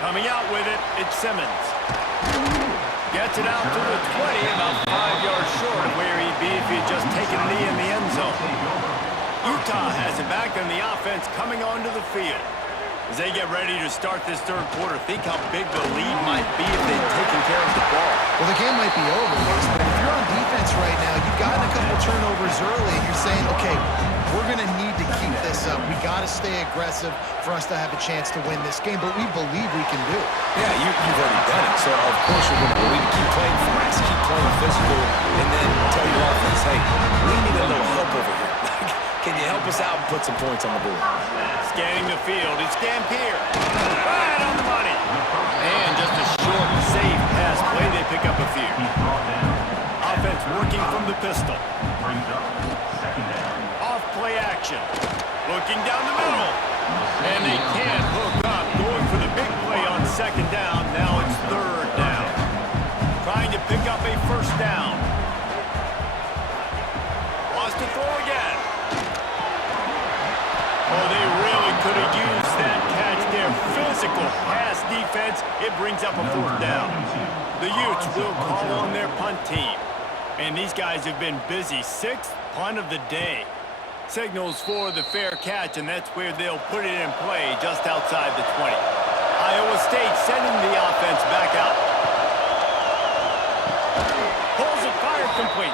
Coming out with it, it's Simmons. Gets it out to the 20, about 5 yards short of where he'd be if he had just taken a knee in the end zone. Utah has it back on the offense coming onto the field. As they get ready to start this third quarter, think how big the lead might be if they'd taken care of the ball. Well, the game might be over, Mace, but if you're on defense right now, you've gotten a couple turnovers early, and you're saying, okay, we're going to need to keep this up. We got to stay aggressive for us to have a chance to win this game, but we believe we can do it. Yeah, you've already done it, so of course you're going to believe it. Keep playing fast, keep playing physical, and then tell your offense, hey, we need a little help over here. Can you help us out and put some points on the board? Scanning the field, it's Dampier. Right on the money. And just a short, safe pass play, they pick up a few. Offense working from the pistol. Off play action. Looking down the middle. And they can't hook up. Going for the big play on second down. Now it's third down. Trying to pick up a first down. Wants to throw again. Oh, they really could have used that catch there. Physical pass defense. It brings up a fourth down. The Utes will call on their punt team. And these guys have been busy. Sixth punt of the day. Signals for the fair catch, and that's where they'll put it in play just outside the 20. Iowa State sending the offense back out. Pulls it, fired complete.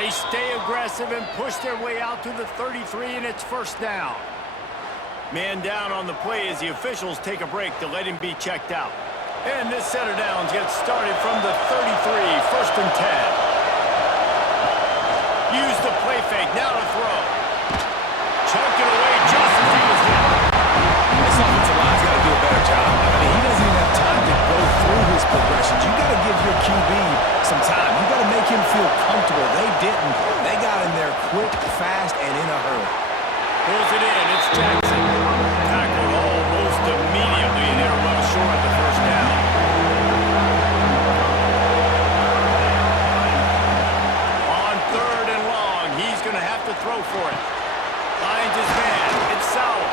They stay aggressive and push their way out to the 33, and it's first down. Man down on the play as the officials take a break to let him be checked out. And this set of downs gets started from the 33, first and 10. Use the play fake, now to throw. Choked it away just as he was hit. This offensive line's got to do a better job. I mean, he doesn't even have time to go through his progressions. You got to give your QB some time. You got to make him feel comfortable. They didn't. They got in there quick, fast, and in a hurry. Pulls it in. It's Jackson. Tackled almost immediately. They're well short of the first down. On third and long, he's going to have to throw for it. Finds his man. It's Sauer.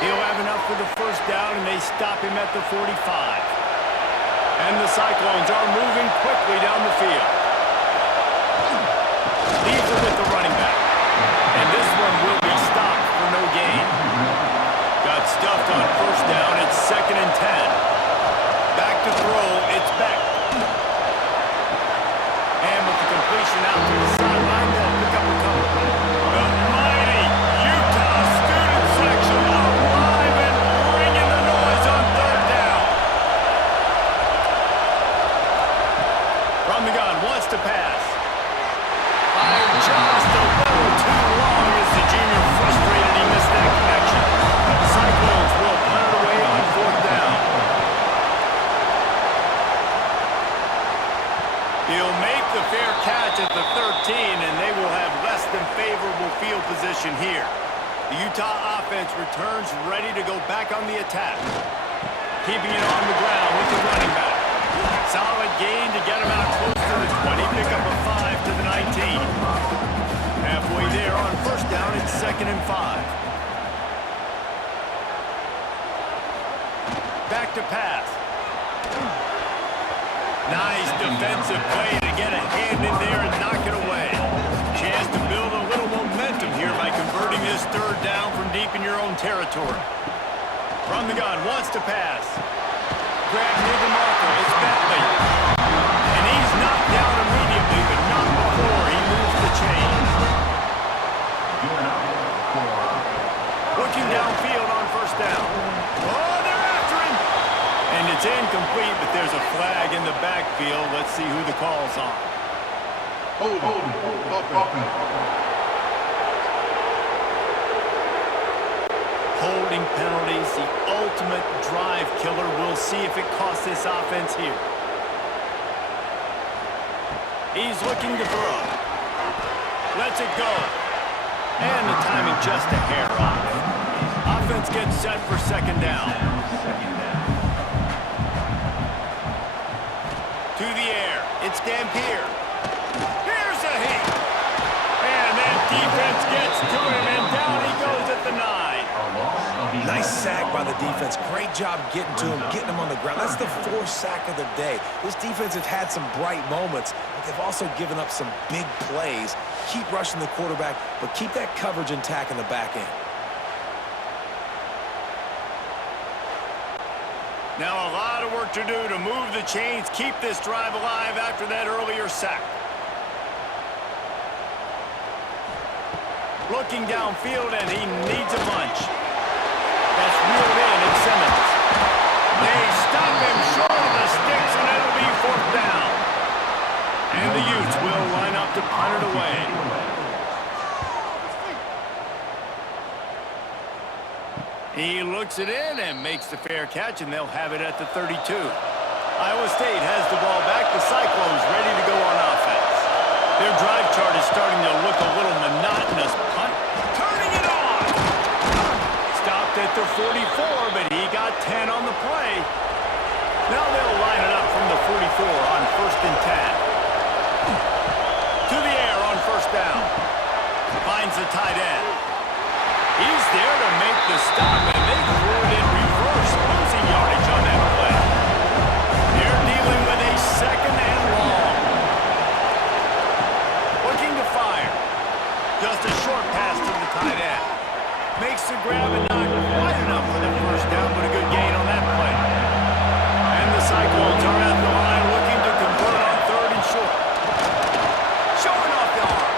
He'll have enough for the first down, and they stop him at the 45. And the Cyclones are moving quickly down the field. Leaves it with the running back. And this one will be stopped for no gain. Got stuffed on first down. It's second and 10. Back to throw. It's Beck. And with the completion out to the sideline, they'll pick up a couple. The mighty Utah student section alive and bringing the noise on third down. From the gun, wants to pass. Fired just a little too long as the junior frustrated. He missed that connection. The Cyclones will punt it away on fourth down. He'll make the fair catch at the 13, and they will have less than favorable field position here. The Utah offense returns ready to go back on the attack. Keeping it on the ground with the running back. Solid gain to get him out close to the 20, pick up a 5 to the 19. Halfway there on first down, it's second and 5. Back to pass. Nice defensive play to get a hand in there and knock it away. Chance to build a little momentum here by converting this third down from deep in your own territory. From the gun, wants to pass. Grab near the marker, it's Bentley. And he's knocked down immediately, but not before he moves the chains. Looking downfield on first down. Oh, they're after him! And it's incomplete, but there's a flag in the backfield. Let's see who the call's on. Holding penalties, the ultimate drive killer. We'll see if it costs this offense here. He's looking to throw. Lets it go. And the timing just a hair off. Offense gets set for second down. To the air. It's Dampier. Here's a hit. And that defense gets to him, and down he goes at the 9. Nice sack by the defense. Great job getting to him, getting him on the ground. That's the 4th sack of the day. This defense has had some bright moments, but they've also given up some big plays. Keep rushing the quarterback, but keep that coverage intact in the back end. Now a lot of work to do to move the chains, keep this drive alive after that earlier sack. Looking downfield, and he needs a bunch. That's reeled in, and Simmons. They stop him short of the sticks, and it'll be 4th down. And the Utes will line up to punt it away. He looks it in and makes the fair catch, and they'll have it at the 32. Iowa State has the ball back. The Cyclones ready to go on offense. Their drive chart is starting to look a little monotonous. Punt, turning it on! Stopped at the 44, but he got 10 on the play. Now they'll line it up from the 44 on 1st and 10. To the air on 1st down. Finds the tight end. He's there to make the stop, and they threw it in reverse, losing yardage on that play. They're dealing with a 2nd and long. Looking to fire. Just a short pass to the tight end. Makes the grab and not quite enough for the 1st down, but a good gain on that play. And the Cyclones are at the line looking to convert on 3rd and short. Showing off the arm.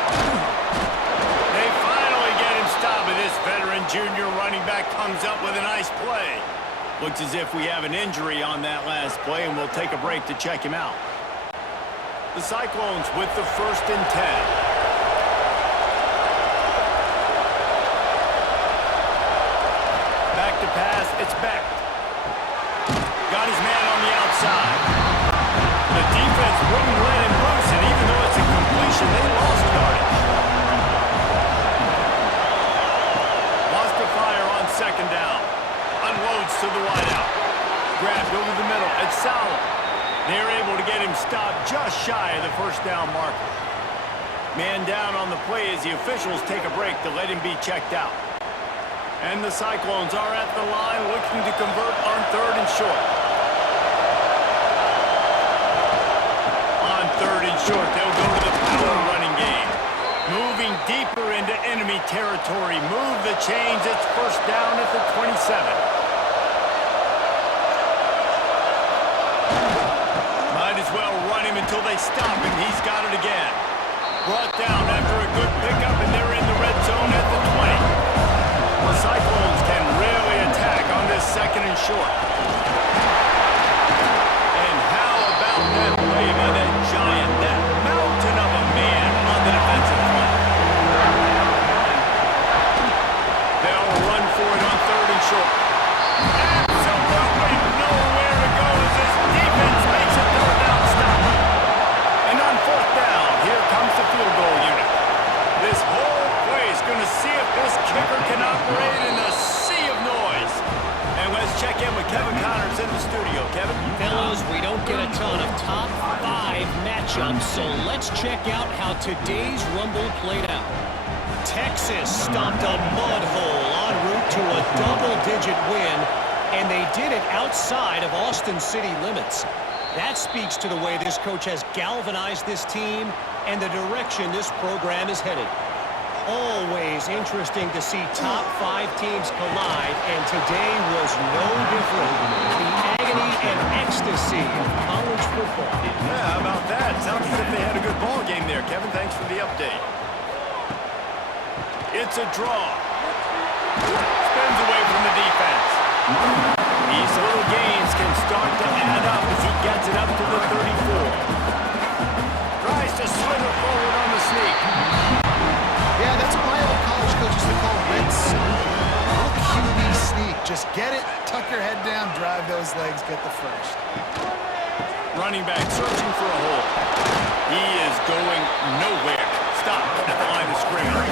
They finally get him stopped, and this veteran junior running back comes up with a nice play. Looks as if we have an injury on that last play, and we'll take a break to check him out. The Cyclones with the 1st and 10. Back to pass, it's Beck. Got his man on the outside. The defense wouldn't let him loose, and even though it's a completion, they lost yardage. Lost the fire on 2nd down. Unloads to the wideout. Grabbed over the middle. It's Sauer. They're able to get him stopped just shy of the 1st down marker. Man down on the play as the officials take a break to let him be checked out. And the Cyclones are at the line looking to convert on 3rd and short. On 3rd and short, they'll go to the power running game. Moving deeper into enemy territory. Move the chains. It's 1st down at the 27. Might as well run him until they stop him. He's got it again. Brought down after a good pickup, and they're in the red zone at the 20. The Cyclones can really attack on this 2nd and short. And how about that play by that giant, that mountain of a man on the defensive front? They'll run for it on 3rd and short. Absolutely nowhere to go as this defense makes a 3rd down stop. And on 4th down, here comes the field goal unit. This whole play is going to see if this kicker can operate in a sea of noise. And let's check in with Kevin Connors in the studio. Kevin? Fellows, we don't get a ton of top 5 matchups, so let's check out how today's Rumble played out. Texas stomped a mud hole en route to a double-digit win, and they did it outside of Austin City limits. That speaks to the way this coach has galvanized this team and the direction this program is headed. Always interesting to see top 5 teams collide, and today was no different. The agony and ecstasy of college football. Yeah, how about that? Sounds as if they had a good ball game there, Kevin. Thanks for the update. It's a draw. Spins away from the defense. These little gains can start to add up as he gets it up to the 34. Tries to slither forward on the sneak. Yeah, that's what my old college coach used to call red sneak. Little QB sneak. Just get it, tuck your head down, drive those legs, get the 1st. Running back searching for a hole. He is going nowhere. Stop at the line of scrimmage.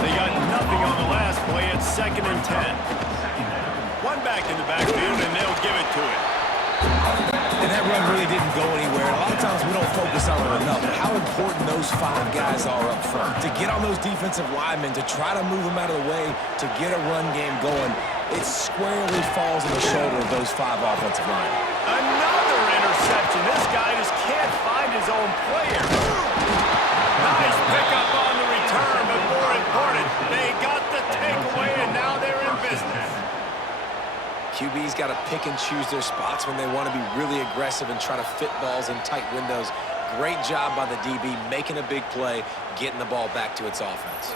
They got nothing on the last play. It's 2nd and 10. One back in the backfield, and they'll give it to him. And that run really didn't go anywhere. A lot of times we don't focus on it enough. How important those 5 guys are up front. To get on those defensive linemen, to try to move them out of the way, to get a run game going. it squarely falls on the shoulder of those 5 offensive linemen. Another interception. This guy just can't find his own player. Nice pickup on the return, but more important, they got the takeaway, and now they're in business. QB's got to pick and choose their spots when they want to be really aggressive and try to fit balls in tight windows. Great job by the DB making a big play, getting the ball back to its offense.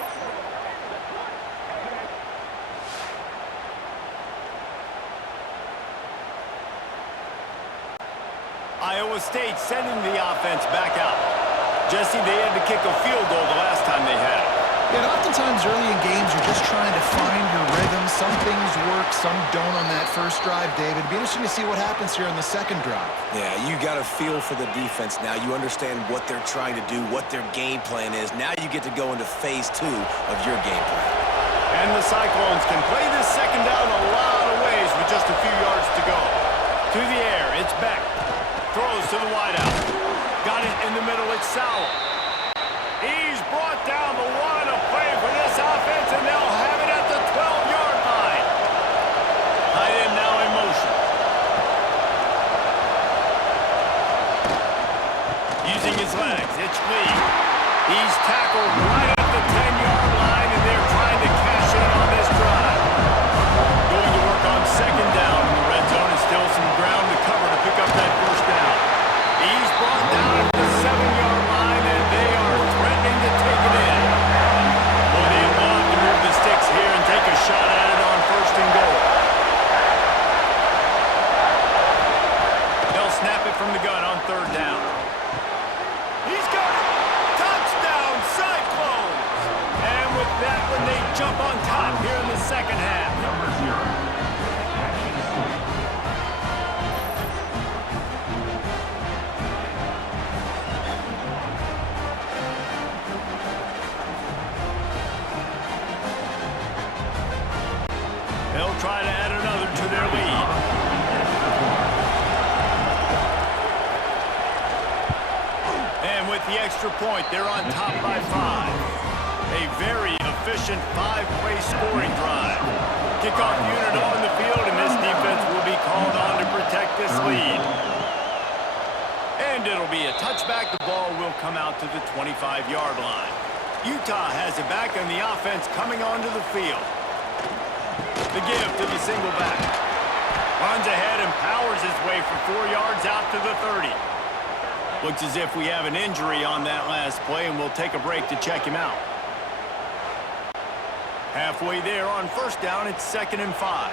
Iowa State sending the offense back out. Jesse, they had to kick a field goal the last time they had it. Yeah, and oftentimes early in games, you're just trying to find your rhythm. Some things work, some don't on that first drive, David. It'd be interesting to see what happens here on the second drive. Yeah, you got a feel for the defense now. You understand what they're trying to do, what their game plan is. Now you get to go into phase 2 of your game plan. And the Cyclones can play this second down a lot of ways with just a few yards to go. To the air, it's Beck. Throws to the wideout. Got it in the middle, it's Sowell. He's brought down the one to play for this offense, and they'll have it at the 12-yard line. Tight end now in motion. Using his legs, it's Lee. He's tackled right at the 10-yard line, and they're trying to cash in on this drive. Going to work on second down in the red zone, and still some ground to cover to pick up that first down. He's brought down at the 7-yard line, and they are threatening to take it in. Well, they love to move the sticks here and take a shot at it on first and goal. They'll snap it from the gun on third down. He's got it! Touchdown, Cyclones! And with that one, they jump on top here in the second half. They'll try to add another to their lead. And with the extra point, they're on top by 5. A very efficient 5-play scoring drive. Kickoff unit on the field, and this defense will be called on to protect this lead. And it'll be a touchback. The ball will come out to the 25-yard line. Utah has it back, and the offense coming onto the field. The give to the single back. Runs ahead and powers his way for 4 yards out to the 30. Looks as if we have an injury on that last play, and we'll take a break to check him out. Halfway there on first down, it's 2nd and 5.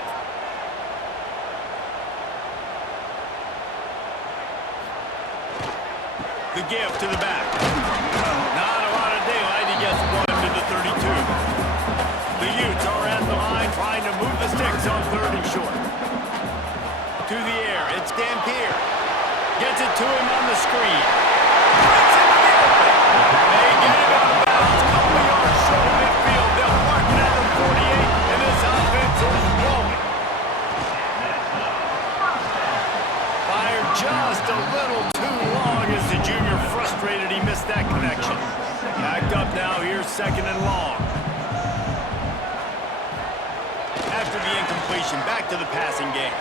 The give to the back. Not a lot of daylight. He gets one to the 32. The Utes are at the line trying to move the sticks on 3rd and short. To the air, it's Dampier. Gets it to him on the screen. Breaks into the open. They get it out of bounds. Couple of yards short of midfield. They'll mark it at the 48, and this offense is rolling. Fired just a little too long as the junior frustrated he missed that connection. Backed up now, here's 2nd and long. After the incompletion, back to the passing game.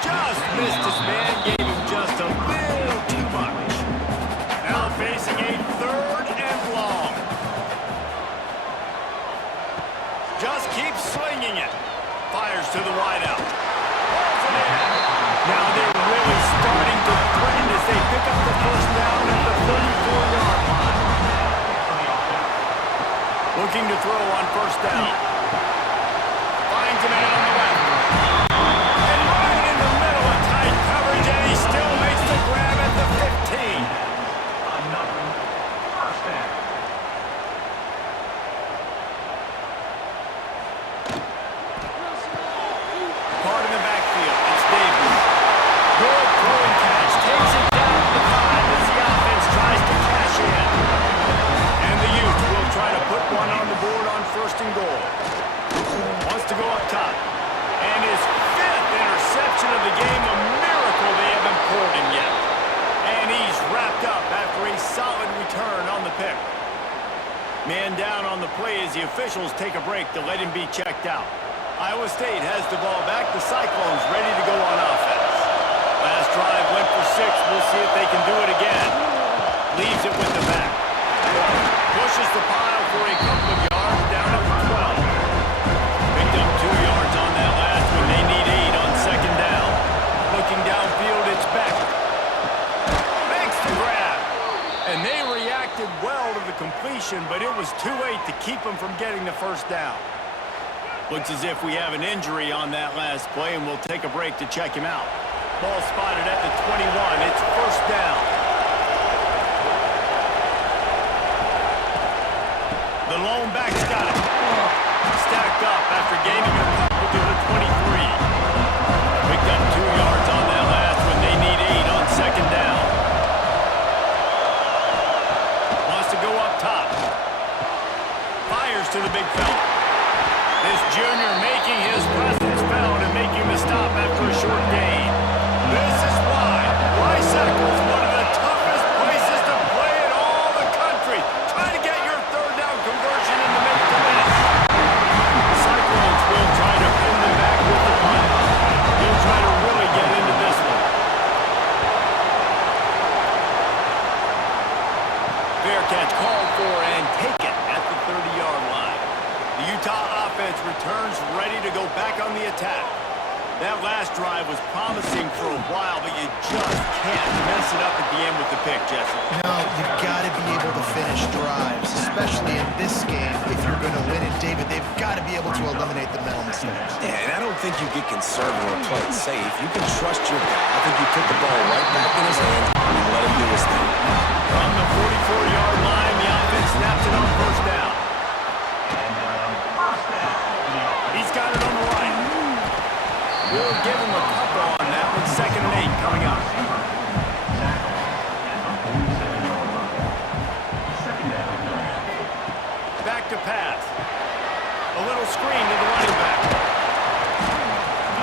Just missed his man, gave him just a little too much. Now facing a 3rd and long. Just keeps swinging it. Fires to the wideout. Pulls it in. Now they're really starting to threaten as they pick up the first down at the 34-yard line. Looking to throw on first down. Finds a man on the left. And right in the middle of tight coverage, and he still makes the grab at the 15. Another first down. Part in the backfield, it's Davis. Good throw and catch. Takes it down to the 5 as the offense tries to cash in. And the Utes will try to put one on the board on 1st and goal. Wants to go up top. And his 5th interception of the game, a miracle they haven't pulled him yet. And he's wrapped up after a solid return on the pick. Man down on the play as the officials take a break to let him be checked out. Iowa State has the ball back. The Cyclones ready to go on offense. Last drive went for 6. We'll see if they can do it again. Leaves it with the back. Pushes the pile for a couple of yards down at the 12. Picked up 2 yards on that last one. They need 8 on second down. Looking downfield, it's Beck. Makes the grab. And they reacted well to the completion, but it was too late to keep them from getting the first down. Looks as if we have an injury on that last play, and we'll take a break to check him out. Ball spotted at the 21. It's first down. The lone back's got it. Stacked up after gaining a couple to the 23. Picked up 2 yards on that last one. They need 8 on second down. Wants to go up top. Fires to the big fella. This junior making his presence felt and making the stop after a short gain. This is why Cyclones is one of the toughest places to play in all the country. Try to get your third down conversion in the make to miss. Cyclones will try to pin them back with the punt. He'll try to really get into this one. Bearcats called for and taken at the 30-yard line. The Utah offense returns ready to go back on the attack. That last drive was promising for a while, but you just can't mess it up at the end with the pick, Jesse. No, you've got to be able to finish drives, especially in this game if you're going to win it. David, they've got to be able to eliminate the mental mistakes. Yeah, and I don't think you get conservative or play it safe. You can trust your guy. I think you put the ball right back in his hands and let him do his thing. From the 44-yard line, the offense snaps it on first down. He's got it on the right. We'll give him a couple on that one. 2nd and 8 coming up. Back to pass. A little screen to the running back.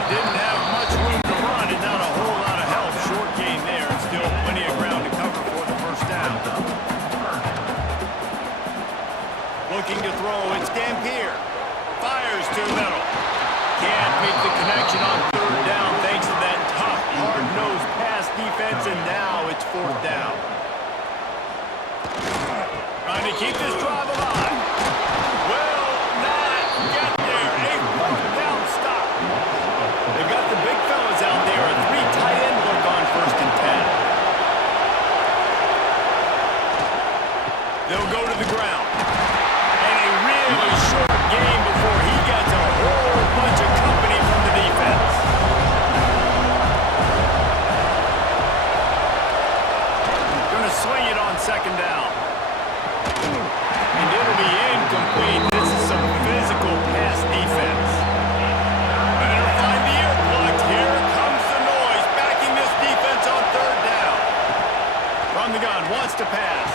Didn't have much room to run and not a whole lot of help. Short gain there. And still plenty of ground to cover for the first down. Looking to throw. It's Dampier. Fires to the middle. Can't make the connection on third down thanks to that tough, hard-nosed pass defense, and now it's 4th down. Trying to keep this drive alive. Will not get there. A 4th down stop. They've got the big fellas out there. A 3 tight end look on 1st and 10. They'll go to the ground. And a really short game before he gets a whole bunch of company from the defense. Gonna swing it on 2nd down. And it'll be incomplete. This is some physical pass defense. Better find the ear plugs. Here comes the noise. Backing this defense on 3rd down. From the gun, wants to pass.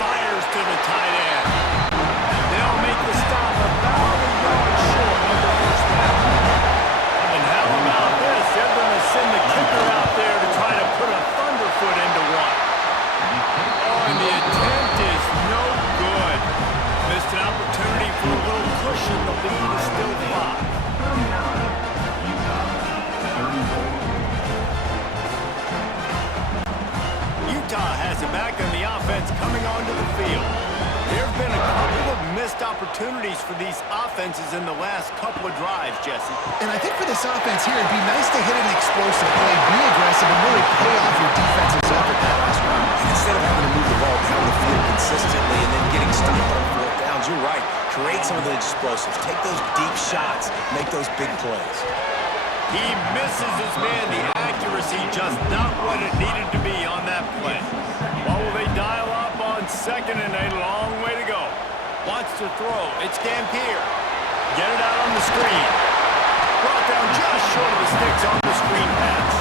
Fires to the tight end. They'll make the stop about a yard short of the first down. And how about this? They're going to send the kicker out there to try to put a thunderfoot into one. Oh, and the attempt is no good. Missed an opportunity for a little cushion. The lead is still 5. Utah has it back on the offense coming onto the field. There have been a couple of missed opportunities for these offenses in the last couple of drives, Jesse. And I think for this offense here, it'd be nice to hit an explosive play, be aggressive, and really pay off your defensive effort that last round. Instead of having to move the ball down the field consistently and then getting stopped on 4th downs, you're right. Create some of the explosives. Take those deep shots. Make those big plays. He misses his man. The accuracy just not what it needed to be on that play. What will they dial up on 2nd and a long way to go? Wants to throw. It's Dampier. Get it out on the screen. Brought down just short of the sticks on the screen pass.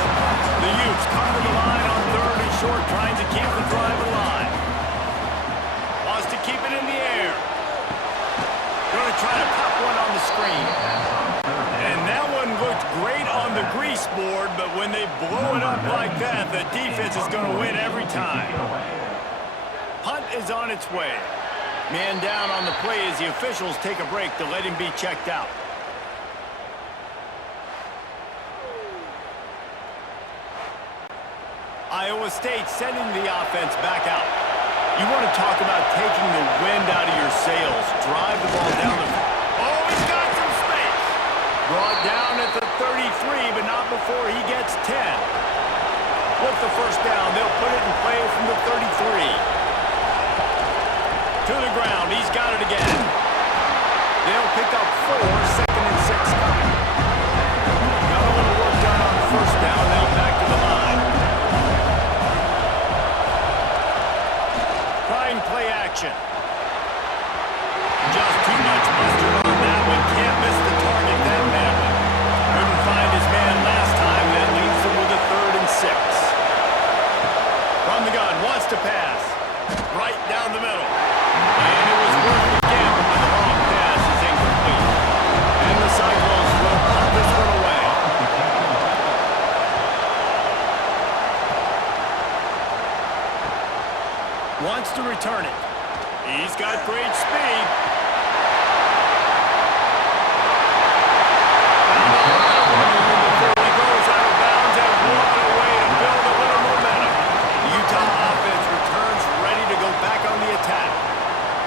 The Utes come to the line on 3rd and short, trying to keep the drive alive. Wants to keep it in the air. Going to try to pop one on the screen. And that one looked great on the grease board, but when they blow it up like that, the defense is going to win every time. Punt is on its way. Man down on the play as the officials take a break to let him be checked out. Iowa State sending the offense back out. You want to talk about taking the wind out of your sails. Drive the ball down the... Oh, he's got some space. Brought down at the 33, but not before he gets 10. With the first down, they'll put it in play from the 33. To the ground, he's got it again. They'll pick up 4, 2nd and 6 coming. Got a little work done on the first down, now back to the line. Trying play action. Just too much mustard on that one. Can't miss the target that badly. Couldn't find his man last time. That leaves him with a 3rd and 6. From the gun, wants to pass. Right down the middle. And it was worth the gamble, but the long pass is incomplete. And the Cyclones will punt this one away. Wants to return it. He's got great speed. Found a lot of room before he goes out of bounds, and what a way to build a little momentum. The Utah offense returns ready to go back on the attack.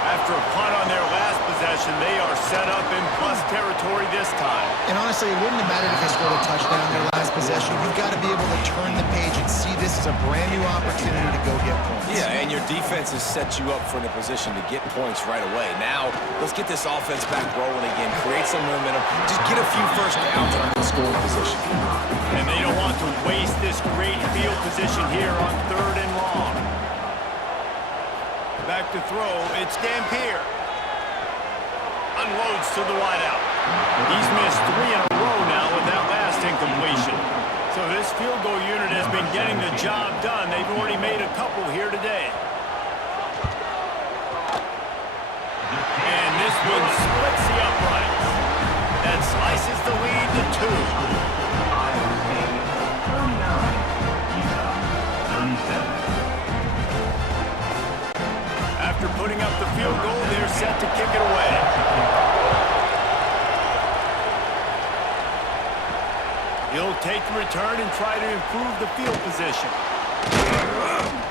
After a punt on their last possession, they are set up in plus territory this time. And honestly, it wouldn't have mattered if they scored a touchdown in their last possession. You've got to be able to turn the page and see this as a brand new opportunity to go get points. Yeah, and your defense has set you up for the position to get points right away. Now, let's get this offense back rolling again, create some momentum, just get a few first downs on the scoring position. And they don't want to waste this great field position here on 3rd and long. Back to throw, it's Dampier. Unloads to the wideout. He's missed 3 in a row now with that last incompletion. So this field goal unit has been getting the job done. They've already made a couple here today. And this one splits the uprights. That slices the lead to 2. After putting up the field goal, they're set to kick it away. He'll take the return and try to improve the field position.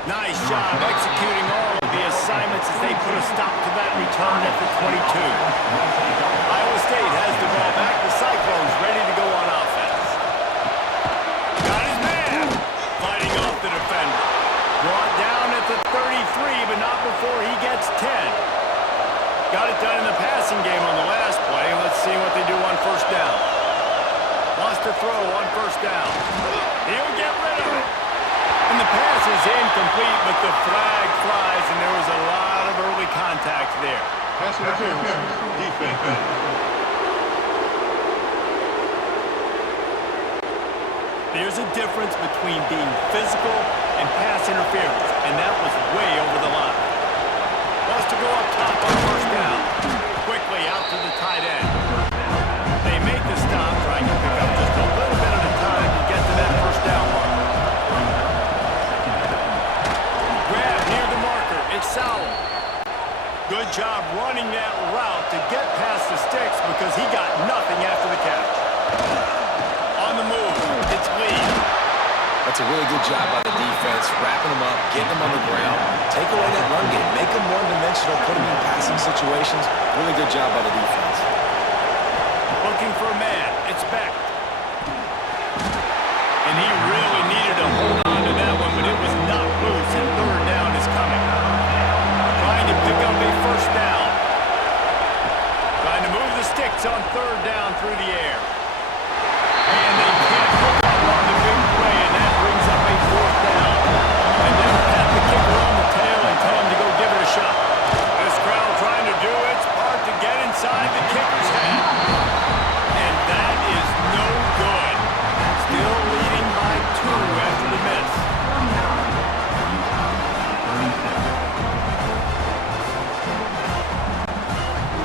Nice job executing all of the assignments as they put a stop to that return at the 22. Iowa State has the ball back. The Cyclones ready to go on offense. Got his man. Fighting off the defender. Brought down at the 33, but not before he gets 10. Got it done in the passing game on the last play. Let's see what they do on first down. Wants to throw on first down. He'll get rid of it. And the pass is incomplete, but the flag flies, and there was a lot of early contact there. Pass interference. Defense. There's a difference between being physical and pass interference, and that was way over the line. Wants to go up top on first down. Quickly out to the tight end. They make the stop, trying to pick up just a little bit at a time to get to that first down mark. Grab near the marker. It's Sowell. Good job running that route to get past the sticks because he got nothing after the catch. On the move, it's Lee. That's a really good job by the defense, wrapping them up, getting them on the ground, take away that run game, make them one-dimensional, put them in passing situations. Really good job by the defense. Looking for a man. It's Beck. And he really needed to hold on to that one, but it was not loose, and 3rd down is coming. Trying to pick up a first down. Trying to move the sticks on 3rd down through the air. And they can't hook up on the big play, and that brings up a 4th down. And they'll pat the kicker on the tail and tell him to go give it a shot. This crowd trying to do its part to get inside the kicker's head. And that is no good. Still leading by 2 after the miss.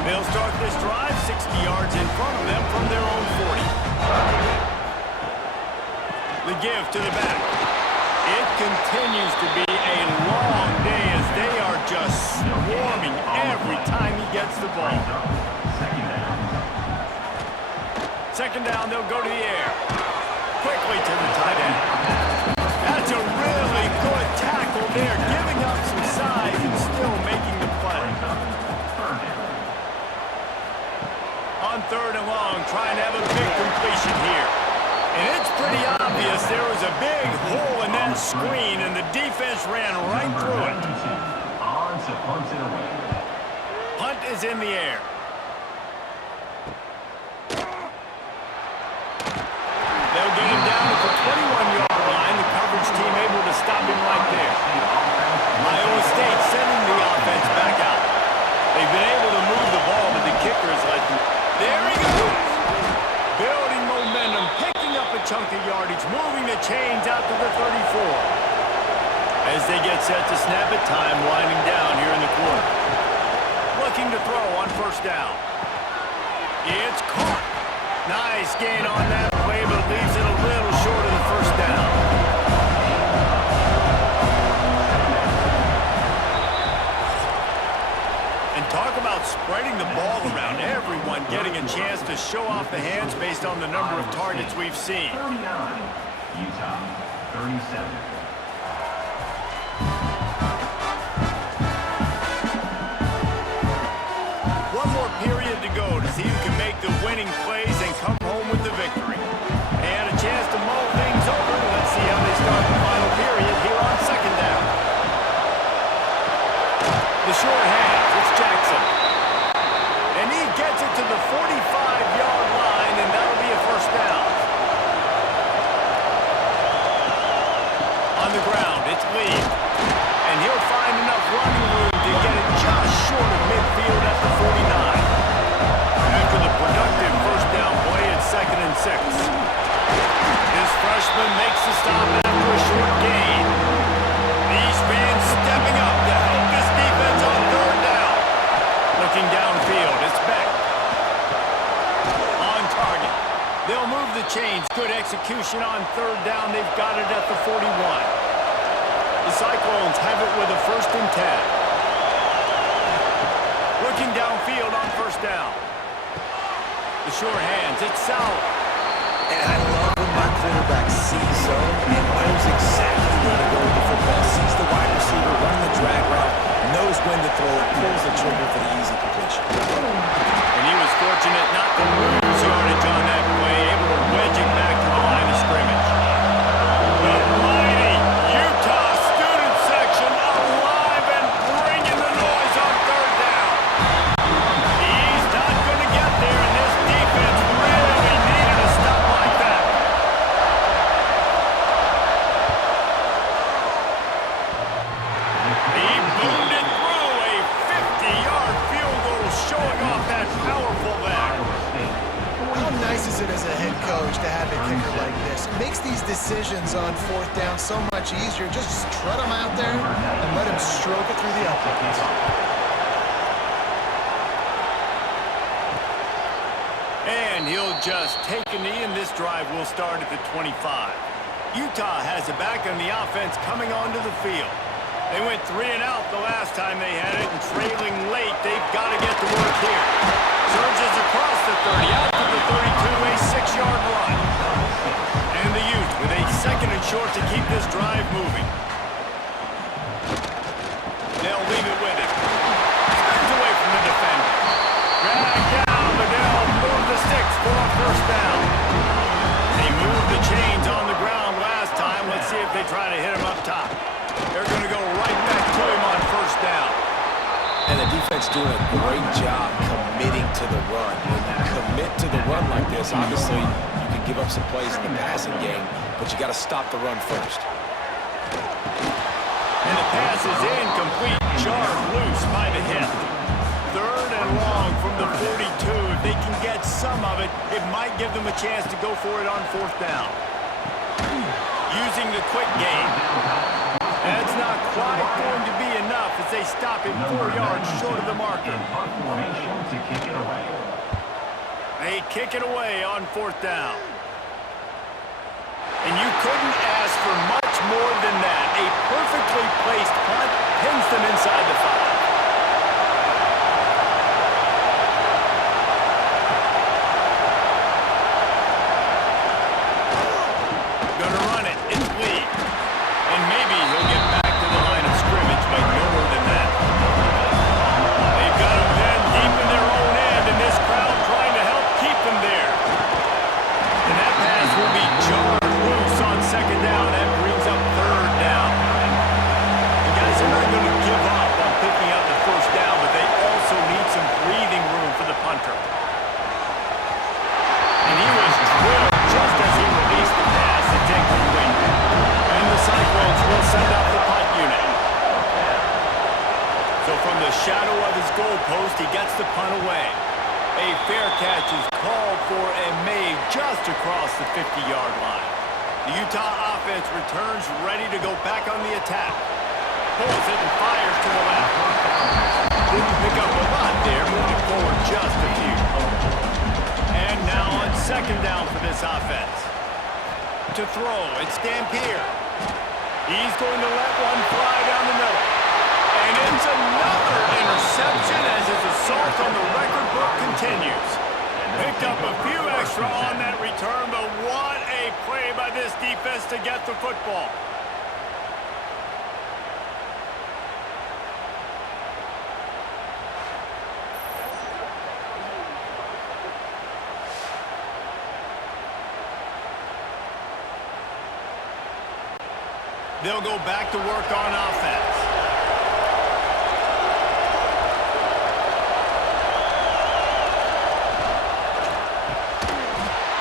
They'll start this drive 60 yards in front of them from their own 40. The give to the back. It continues to be a long day as they are just swarming every time he gets the ball. 2nd down, they'll go to the air. Quickly to the tight end. Has That's a really good tackle there, giving up some size and still making the play. On 3rd and long, trying to have a big completion here. And it's pretty obvious there was a big hole in that screen, and the defense ran right through it. Punt is in the air. They'll get him down at the 21-yard line. The coverage team able to stop him right there. Iowa State sending the offense back out. They've been able to move the ball, but the kicker is like, there he goes. Building momentum, picking up a chunk of yardage, moving the chains out to the 34. As they get set to snap it, time winding down here in the quarter. Looking to throw on 1st down. It's caught. Nice gain on that play, but leaves it a little short of the 1st down. And talk about spreading the ball around. Everyone getting a chance to show off the hands based on the number of targets we've seen. 39, Utah, 37. One more period to go to see who can make the winning plays and come home with the victory. They had a chance to mull things over. Let's see how they start the final period here on 2nd down. The short hands, it's Jackson. And he gets it to the 45-yard line, and that'll be a 1st down. On the ground, it's Lee. And he'll find enough running room to get it just short of midfield at the 49. After the productive 1st down play, it's 2nd and 6. This freshman makes the stop after a short gain. These fans stepping up to help this defense on 3rd down. Looking downfield, it's Beck. On target. They'll move the chains. Good execution on 3rd down. They've got it at the 41. The Cyclones have it with a 1st and 10. Looking downfield on 1st down. The short hands, it's Sal. And I love when my quarterback sees zone and knows exactly where to go with the football. Sees the wide receiver running the drag route, knows when to throw it, pulls the trigger for the easy completion. And he was fortunate not to lose yardage on that play, able to wedge it back to the line of scrimmage. The mighty Utah student section alive and bringing the noise on 3rd down. He's not going to get there, and this defense really needed a stop like that. He boomed it through a 50-yard field goal, showing off that powerful back. How nice is it as a head coach to have a kicker like this? It makes these decisions on 4th down so much easier. Just strut him out there and let him stroke it through the uprights. And he'll just take a knee, and this drive will start at the 25. Utah has it back on the offense coming onto the field. They went 3 and out the last time they had it, and trailing late, they've got to get to work here. Surges across the 30, out to the 32, a 6-yard run. And the Utes with a 2nd and short to keep this drive moving. They'll leave it with him. Spins away from the defender. Drag down, but they'll move the sticks for a 1st down. They moved the chains on the ground last time. Let's see if they try to hit him up top. They're going to go right back to him on 1st down. And the defense doing a great job committing to the run. When you commit to the run like this, obviously you can give up some plays in the passing game, but you got to stop the run first. And the pass is incomplete, jarred loose by the hip. 3rd and long from the 42. If they can get some of it, it might give them a chance to go for it on 4th down. Using the quick game. That's not quite going to be enough as they stop him 4 yards short of the marker. They kick it away on 4th down. And you couldn't ask for much more than that. A perfectly placed punt pins them inside the 5. Gonna run it. It's Lee. shadow of his goalpost, he gets the punt away. A fair catch is called for and made just across the 50-yard line. The Utah offense returns ready to go back on the attack. Pulls it and fires to the left. Didn't pick up a lot there, moving forward just a few. And now on second down for this offense. To throw, it's Dampier. He's going to let one fly down the middle. And it's another interception as his assault on the record book continues. Picked up a few extra on that return, but what a play by this defense to get the football. They'll go back to work on offense.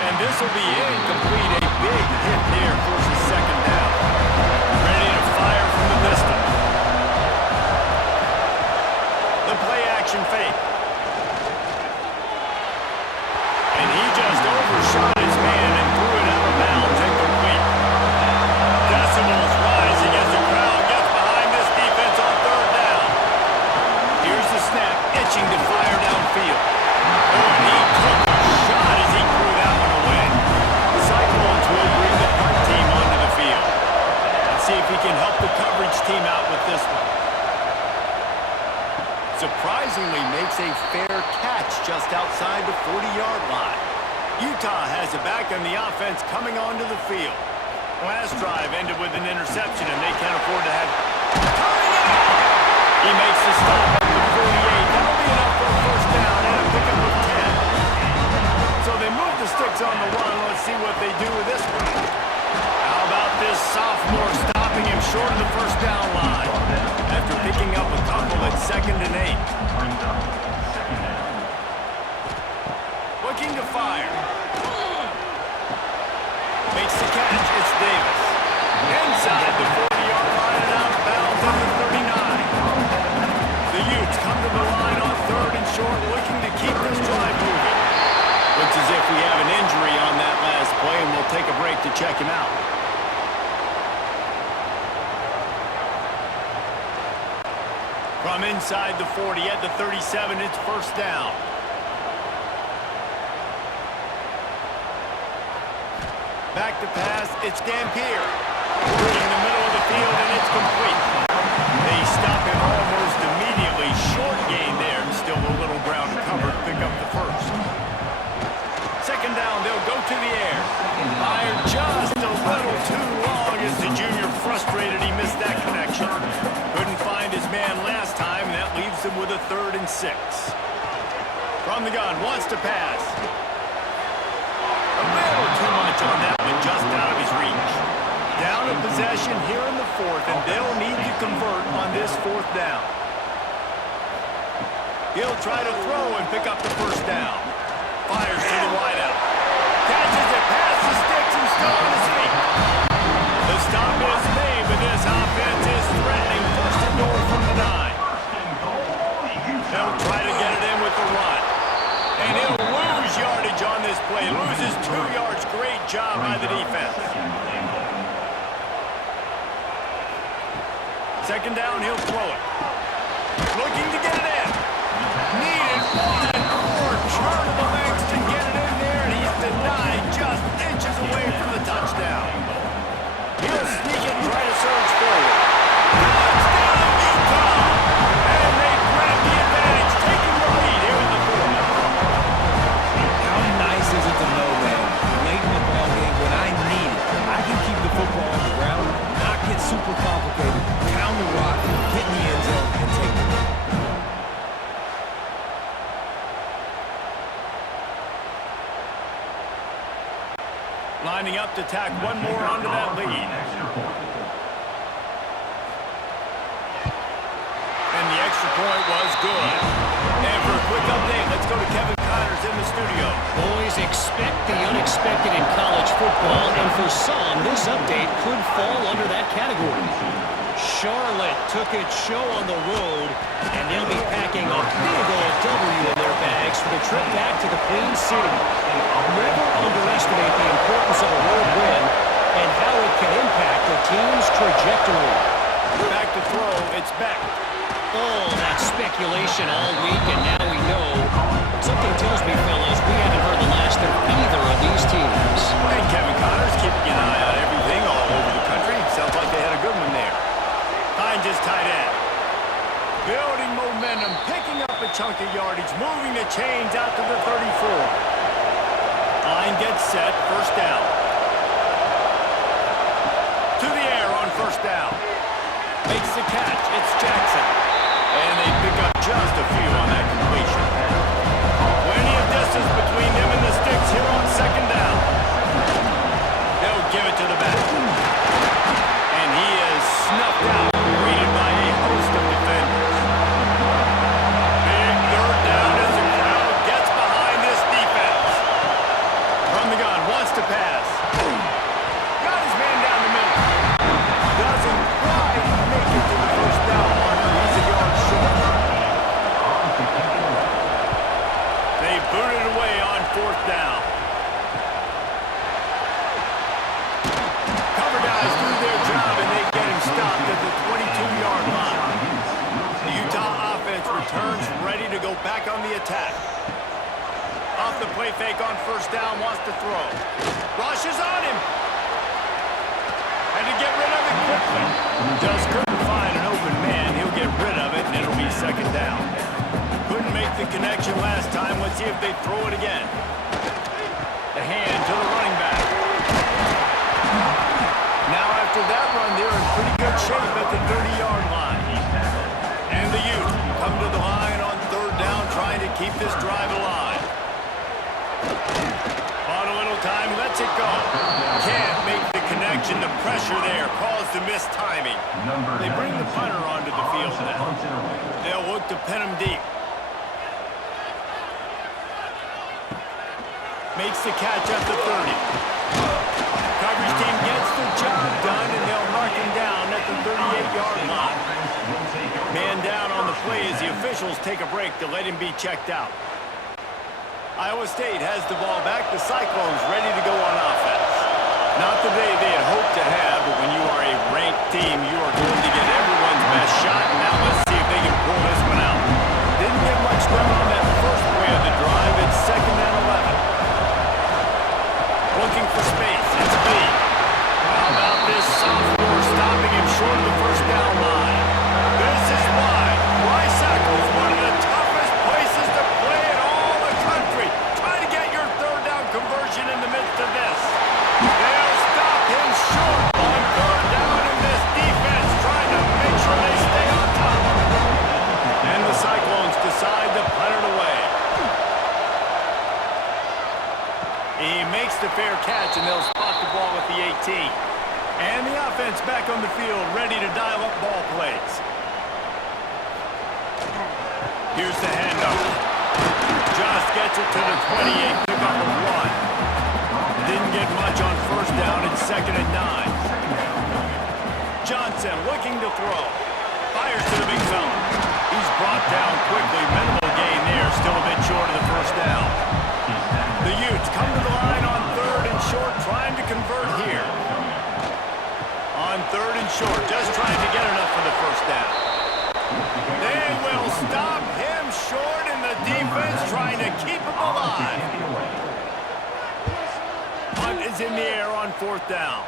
And this will be incomplete. A big hit there forces second down. Ready to fire from the distance. The play action fake. And he just overshot his man and threw it out of bounds incomplete. Decimals rising as the crowd gets behind this defense on third down. Here's the snap, itching to fire downfield. Oh, and he took a shot as he threw that one away. The Cyclones will bring the punt team onto the field. Let's see if he can help the coverage team out with this one. Surprisingly makes a fair catch just outside the 40-yard line. Utah has it back on the offense coming onto the field. Last drive ended with an interception, and they can't afford to have... He makes the stop at the 48. That'll be enough for a first down and a pickup of 10. So they move the sticks on the run. Let's see what they do with this one. How about this sophomore stopping him short of the first down line after picking up a couple at 2nd and 8. Looking to fire. Makes the catch. It's Davis. Inside the 40-yard line and out of bounds at the 39. The Utes come to the line on 3rd and short, looking to keep this drive moving. Looks as if we have an injury on that last play, and we'll take a break to check him out. From inside the 40 at the 37, it's first down. Back to pass, it's Dampier. In the middle of the field, and it's complete. They stop him almost immediately. Short gain there, and still a little ground covered. Pick up the first. Second down, they'll go to the air. Fired just a little too long as the junior frustrated. He missed that connection. Couldn't find his man last time, and that leaves him with a 3rd and 6. From the gun, wants to pass. A little too much on that one, just out of his reach. Down in possession here in the 4th, and they'll need to convert on this 4th down. He'll try to throw and pick up the first down. Fires to the wideout. Catches it past the sticks and still on his feet. The stop is made, but this offense is threatening 1st and goal from the 9. They'll try to get it in with the run. And he'll lose yardage on this play. Loses 2 yards. Great job by the defense. Second down, he'll throw it. Looking to get it in. Needed one more turn of the legs to get it in there, and he's denied just inches away from the touchdown. He'll sneak it and try to surge forward. Touchdown, Utah! And they grab the advantage, taking the lead here in the 4th. How nice is it to know that late in the ball game when I need it, I can keep the football on the ground, not get super complicated, pound the rock, get in the end zone, and take the lead. Lining up to tack one more onto that lead. And the extra point was good. And for a quick update, let's go to Kevin Connors in the studio. Boys, expect the unexpected in college football, and for some, this update could fall under that category. Charlotte took its show on the road, and they'll be packing a big old W in their bags for the trip back to the Queen City. Never underestimate the importance of a road win and how it can impact a team's trajectory. Back to throw, it's Beck. Oh, that speculation all week, and now we know. Something tells me, fellas, we haven't heard the last of either of these teams. And Kevin Connor's keeping an eye on everything all over the country. Sounds like they had a good one there. Hines is tight end. Building momentum, picking up a chunk of yardage, moving the chains out to the 34. Line gets set, first down. To the air on first down. Makes the catch, it's Jackson. And they pick up just a few on that completion. Plenty of distance between them and the sticks here on second down. They'll give it to the back. And he is snuffed out, greeted by a host of defenders. Big third down as the crowd gets behind this defense. From the gun, wants to pass. Got his man down the middle. Doesn't quite make it to the first down marker. He's a yard short. They boot it away on fourth down. Cover guys do their job, and they get him stopped at the 22-yard line. The Utah offense returns ready to go back on the attack. Off the play fake on first down, wants to throw. Rushes on him. And to get rid of it quickly. Just couldn't find an open man. He'll get rid of it, and it'll be second down. Couldn't make the connection last time. Let's see if they throw it again. The hand to the running back. Now after that run, they're in pretty good shape at the 30-yard line. And the Utes come to the line on third down, trying to keep this drive alive. On a little time, lets it go. Can't make the connection. The pressure there caused the missed timing. They bring the punter onto the field now. They'll look to pin him deep. Makes the catch at the 30. Coverage team gets the job done, and they'll mark him down at the 38-yard line. Man down on the play as the officials take a break to let him be checked out. Iowa State has the ball back. The Cyclones ready to go on offense. Not the day they had hoped to have, but when you are a ranked team, you are going to get everyone's best shot. And now let's see if they can pull this one out. Didn't get much done on that first play of the drive. It's second and 11. Looking for space. It's B. How about this sophomore stopping him short of the first down line? This is why Rice-Eccles is one of the toughest places to play in all the country. Try to get your third down conversion in the midst of this. They'll stop him short on third down in this defense, trying to make sure they stay on top. And the Cyclones decide to punt it away. He makes the fair catch, and they'll spot the ball at the 18. And the offense back on the field, ready to dial up ball plays. Here's the handoff. Just gets it to the 28, pick up a 1. Didn't get much on first down. It's second and 9. Johnson looking to throw. Fires to the big fella. He's brought down quickly. Minimal gain there. Still a bit short of the first down. The Utes come to the line on third and short, trying to convert here. On third and short, just trying to get enough for the first down. They will stop him short, and the defense trying to keep him alive. Punt is in the air on fourth down.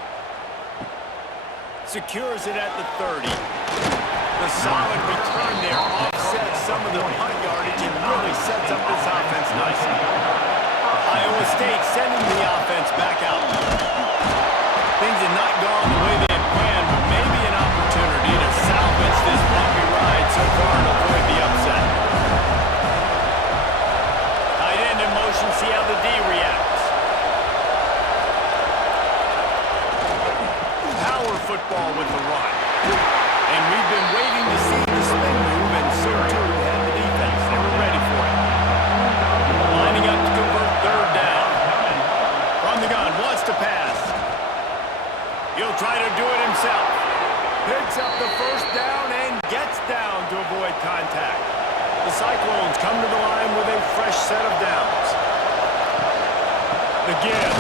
Secures it at the 30. The solid return there offsets some of the punt yardage and really sets up this offense nicely. Iowa State sending the offense back out. Things have not gone the way they had planned, but maybe an opportunity to salvage this bumpy ride so far and avoid the upset. Tight end in motion, see how the D reacts. Power football with the run. And we've been waiting to see the spin move, and so too had the defense. They were ready for it. Lining up to convert third down. From the gun, wants to pass. He'll try to do it himself. Picks up the first down and gets down to avoid contact. The Cyclones come to the line with a fresh set of downs. The give.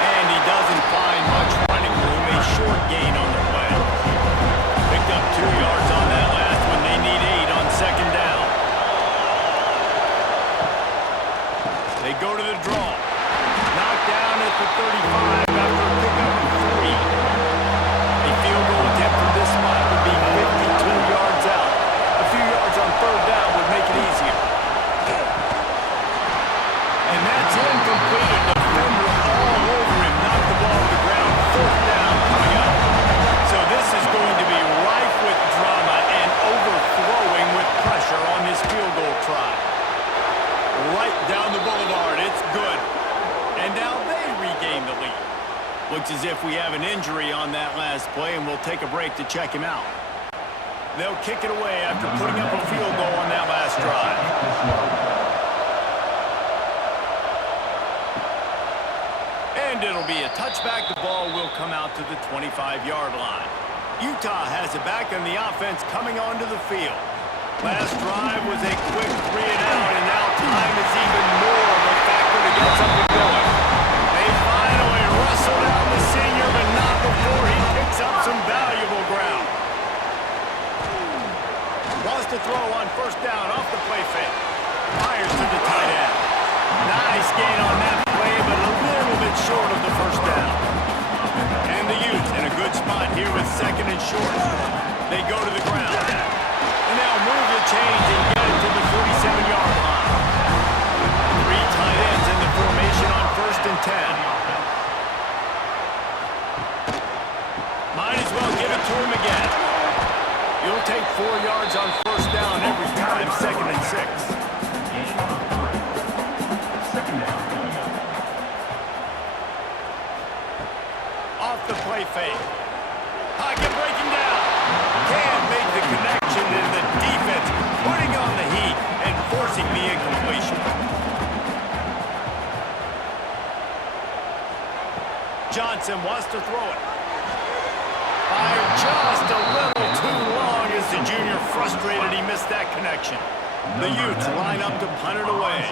And he doesn't find much running room. A short gain on the play. Picked up 2 yards on that last one. They need 8 on second down. They go to the draw. Knocked down at the 35 after a pickup of 3. A field goal attempt from this spot would be 52 yards out. A few yards on third down would make it easier. And that's incomplete. A defender all over him. Knocked the ball to the ground. Fourth down coming up. So this is going to be rife with drama and overflowing with pressure on this field goal try. Right down the boulevard. It's good. And now they regain the lead. Looks as if we have an injury on that last play, and we'll take a break to check him out. They'll kick it away after putting up a field goal on that last drive. And it'll be a touchback. The ball will come out to the 25-yard line. Utah has it back on the offense coming onto the field. Last drive was a quick 3 and out, and now time is even more of a factor to get something going. They finally wrestle down the senior, but not before he picks up some valuable ground. Lost to throw on first down off the play fake. Fires to the tight end. Nice gain on that play, but a little bit short of the first down. And the Utes in a good spot here with second and short. They go to the ground. And they'll move the chains and get it to the 47-yard line. 3 tight ends in the formation on first and 10. Might as well give it to him again. You'll take 4 yards on first down every time, second and 6. Second down. Off the play fake. Pocket breaking down. Can't make the connection, and the defense putting on the heat and forcing the incompletion. Johnson wants to throw it. Fired just a little too long as the junior frustrated he missed that connection. The Utes line up to punt it away.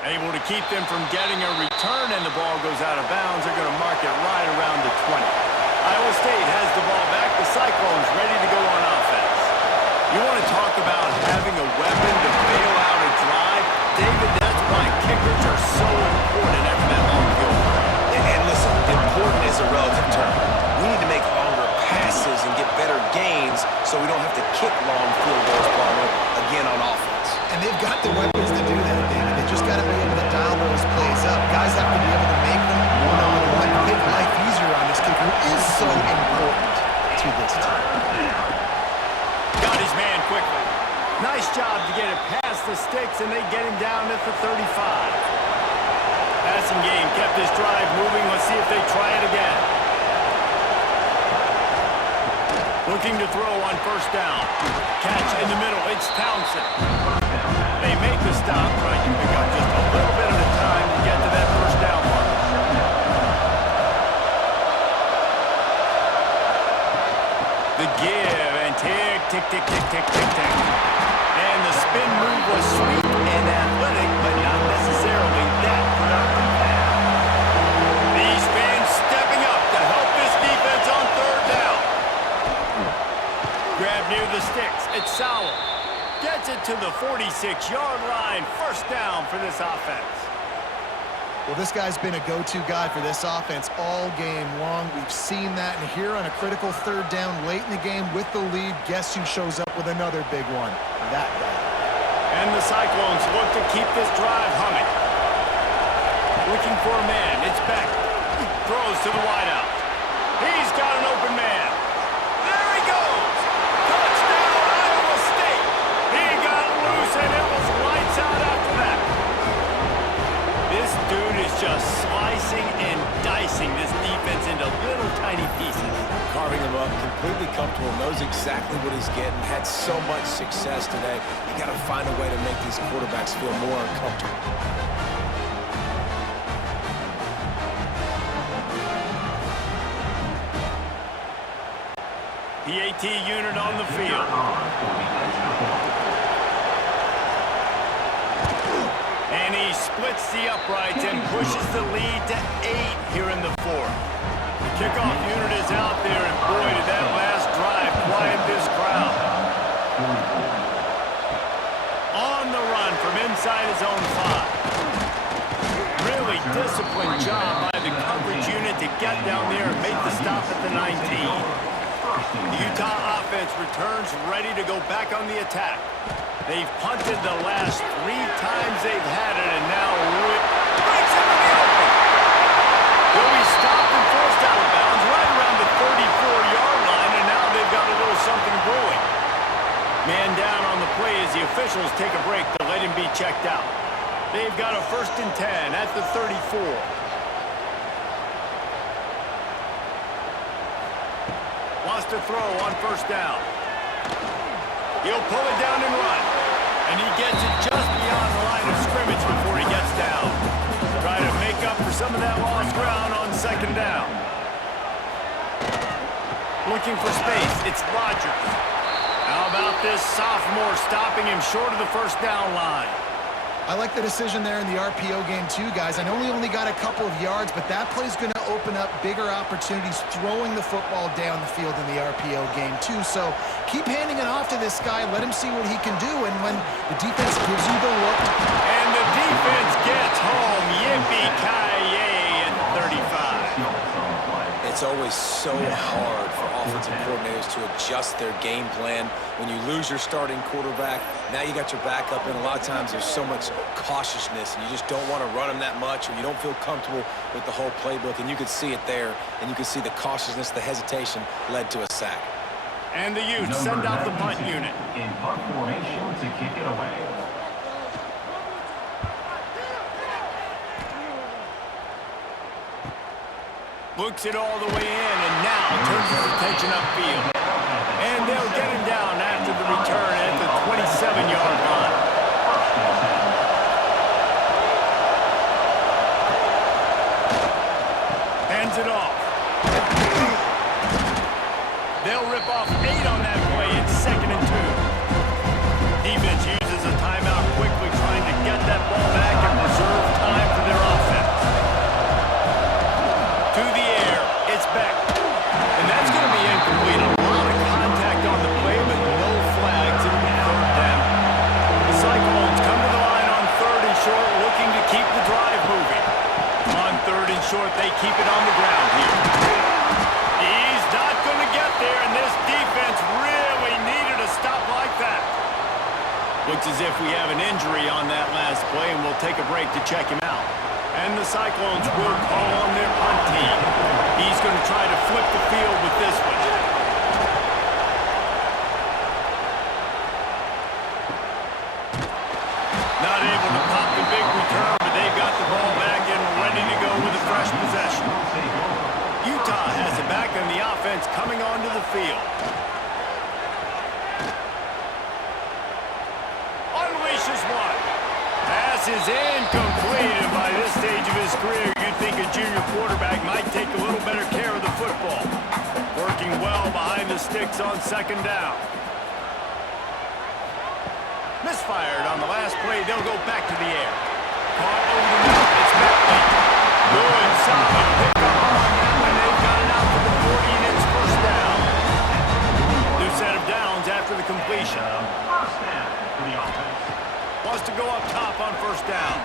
Able to keep them from getting a return, and the ball goes out of bounds. They're going to mark it right around the 20. Iowa State has the ball back. The Cyclones ready to go on offense. You want to talk about having a weapon to bail out a drive? David, that's why kickers are so important after that long field goal. And listen, important is a relative term. We need to make longer passes and get better gains so we don't have to kick long field goals again on offense. And they've got the weapons to do that, David. They just got to be able to dial those plays up. Guys have to be able to make them one-on-one, make life easier on this kicker, who is so important to this team. Got his man quickly. Nice job to get it past the sticks, and they get him down at the 35. Passing game kept this drive moving. Let's see if they try it again. Looking to throw on first down. Catch in the middle. It's Townsend. They make the stop, trying to pick up just a little bit at a time to get to that first down mark. The give, and tick, tick, tick, tick, tick, tick, tick. And the spin move was sweet and athletic, but not necessarily that productive. These fans stepping up to help this defense on third down. Grab near the sticks. It's Sowell. Gets it to the 46-yard line. First down for this offense. Well, this guy's been a go-to guy for this offense all game long. We've seen that, and here on a critical third down late in the game with the lead, guess who shows up with another big one? That guy. And the Cyclones look to keep this drive humming. Looking for a man. It's Beck. Throws to the wideout. He's got an open man. There he goes. Touchdown, Iowa State. He got loose, and it was lights out after that. This dude is just slicing and dicing this defense into little tiny pieces. Carving him up, completely comfortable, knows exactly what he's getting, had so much success today. You got to find a way to make these quarterbacks feel more uncomfortable. PAT unit on the field. And he splits the uprights and pushes the lead to 8 here in the fourth. The kickoff unit is out there, and boy, did that last drive quiet this crowd. On the run from inside his own 5. Really disciplined job by the coverage unit to get down there and make the stop at the 19. The Utah offense returns ready to go back on the attack. They've punted the last 3 times they've had it, and now breaks into the open. They'll be stopped and forced out of bounds right around the 34-yard line, and now they've got a little something brewing. Man down on the play as the officials take a break to let him be checked out. They've got a 1st and 10 at the 34. Wants to throw on 1st down. He'll pull it down and run. And he gets it just beyond the line of scrimmage before he gets down. Try to make up for some of that lost ground on 2nd down. Looking for space. It's Rodgers. How about this sophomore stopping him short of the 1st down line? I like the decision there in the RPO game too, guys. I know he only got a couple of yards, but that play's going to open up bigger opportunities throwing the football down the field in the RPO game too. So keep handing it off to this guy. Let him see what he can do. And when the defense gives you the look. And the defense gets home. Yippee-ki-yay at 35. It's always so hard for offensive coordinators to adjust their game plan. When you lose your starting quarterback, now you got your backup, and a lot of times there's so much cautiousness, and you just don't want to run them that much, or you don't feel comfortable with the whole playbook, and you could see it there, and you could see the cautiousness, the hesitation led to a sack. And the Utes send out the punt unit. In punt formation to kick it away. Looks it all the way in, and now turns his attention upfield. And they'll get him down after the return at the 27-yard line. Hands it off. They'll rip off 8 on that play. It's 2nd and 2. Defense uses a timeout quickly, trying to get that ball back and preserve time for their offense. To the air, it's back. And that's going to be incomplete. A lot of contact on the play, but no flags. It'll be 3rd down. The Cyclones come to the line on 3rd and short, looking to keep the drive moving. On 3rd and short, they keep it on the ground here. He's not going to get there, and this defense really needed a stop like that. Looks as if we have an injury on that last play, and we'll take a break to check him out. And the Cyclones will call on their punt team. He's going to try to flip the field with this one. Not able to pop the big return, but they've got the ball back and ready to go with a fresh possession. Utah has it back on the offense coming onto the field. Unleashes one. Pass is incomplete, and by this stage of his career, you'd think a junior quarterback might take a little better care of the football. Working well behind the sticks on 2nd down. Misfired on the last play. They'll go back to the air. Caught over the middle. It's Bentley. Good, solid pickup on that one. They've got it out to the 40, and it's 1st down. New set of downs after the completion. First down for the offense. Wants to go up top on 1st down.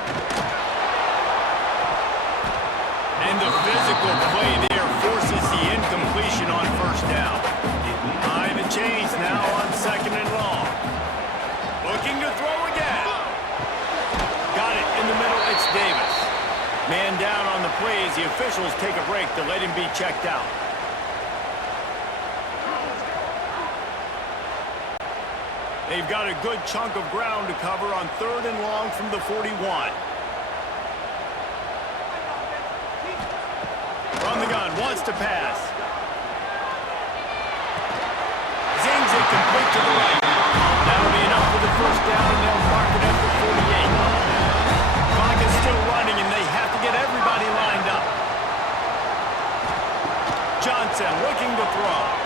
And the physical play there forces the incompletion on 1st down. High the chains now on 2nd and long. Looking to throw again. Got it in the middle. It's Davis. Man down on the play as the officials take a break to let him be checked out. They've got a good chunk of ground to cover on 3rd and long from the 41. From the gun, wants to pass. Zings it complete to the right. That'll be enough for the 1st down, and they'll mark it at the 48. Clock is still running, and they have to get everybody lined up. Johnson looking to throw.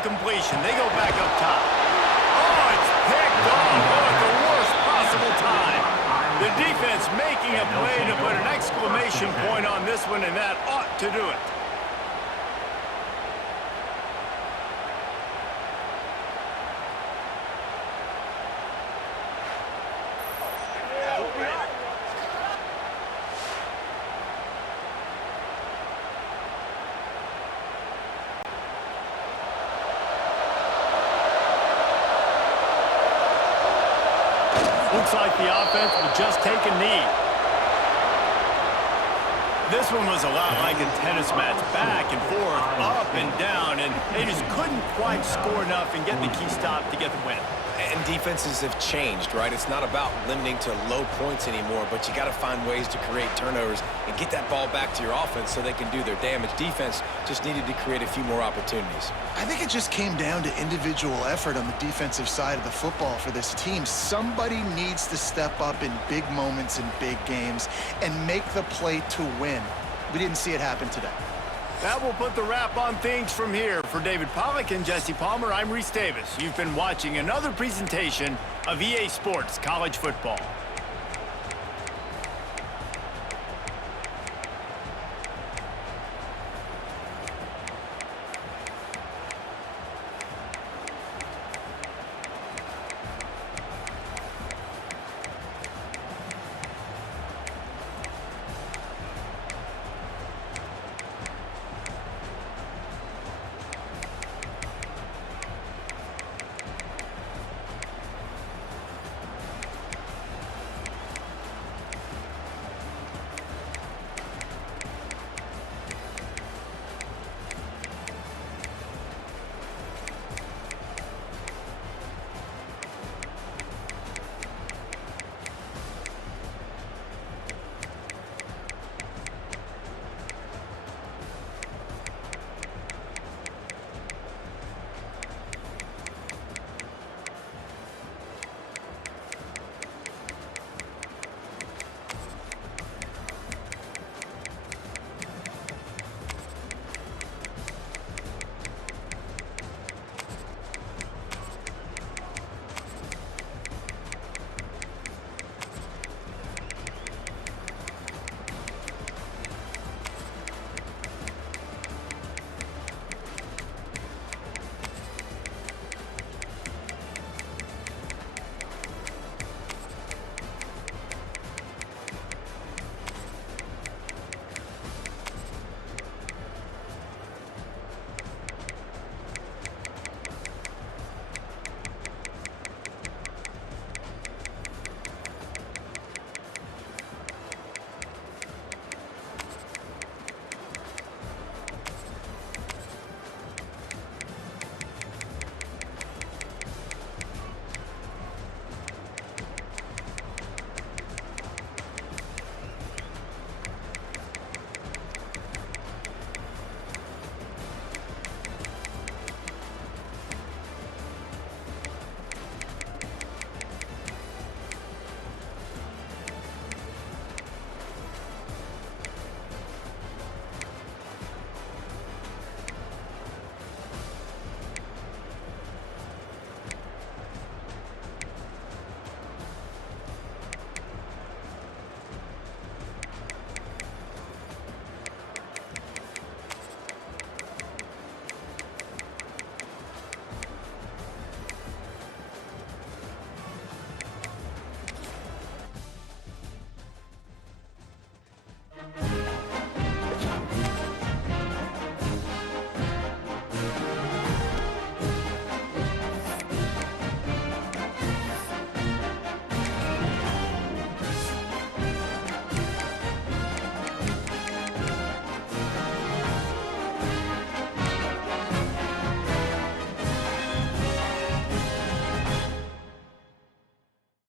incompletion. They go back up top. Oh, it's picked off. Oh, at the worst possible time. The defense making a play to put an exclamation point on this one, and that ought to do it. Looks like the offense will just take a knee. This one was a lot like a tennis match, back and forth, up and down, and they just couldn't quite score enough and get the key stop to get the win. And defenses have changed, right? It's not about limiting to low points anymore, but you got to find ways to create turnovers and get that ball back to your offense so they can do their damage. Defense just needed to create a few more opportunities. I think it just came down to individual effort on the defensive side of the football for this team. Somebody needs to step up in big moments in big games and make the play to win. We didn't see it happen today. That will put the wrap on things from here. For David Pollack and Jesse Palmer, I'm Reese Davis. You've been watching another presentation of EA Sports College Football.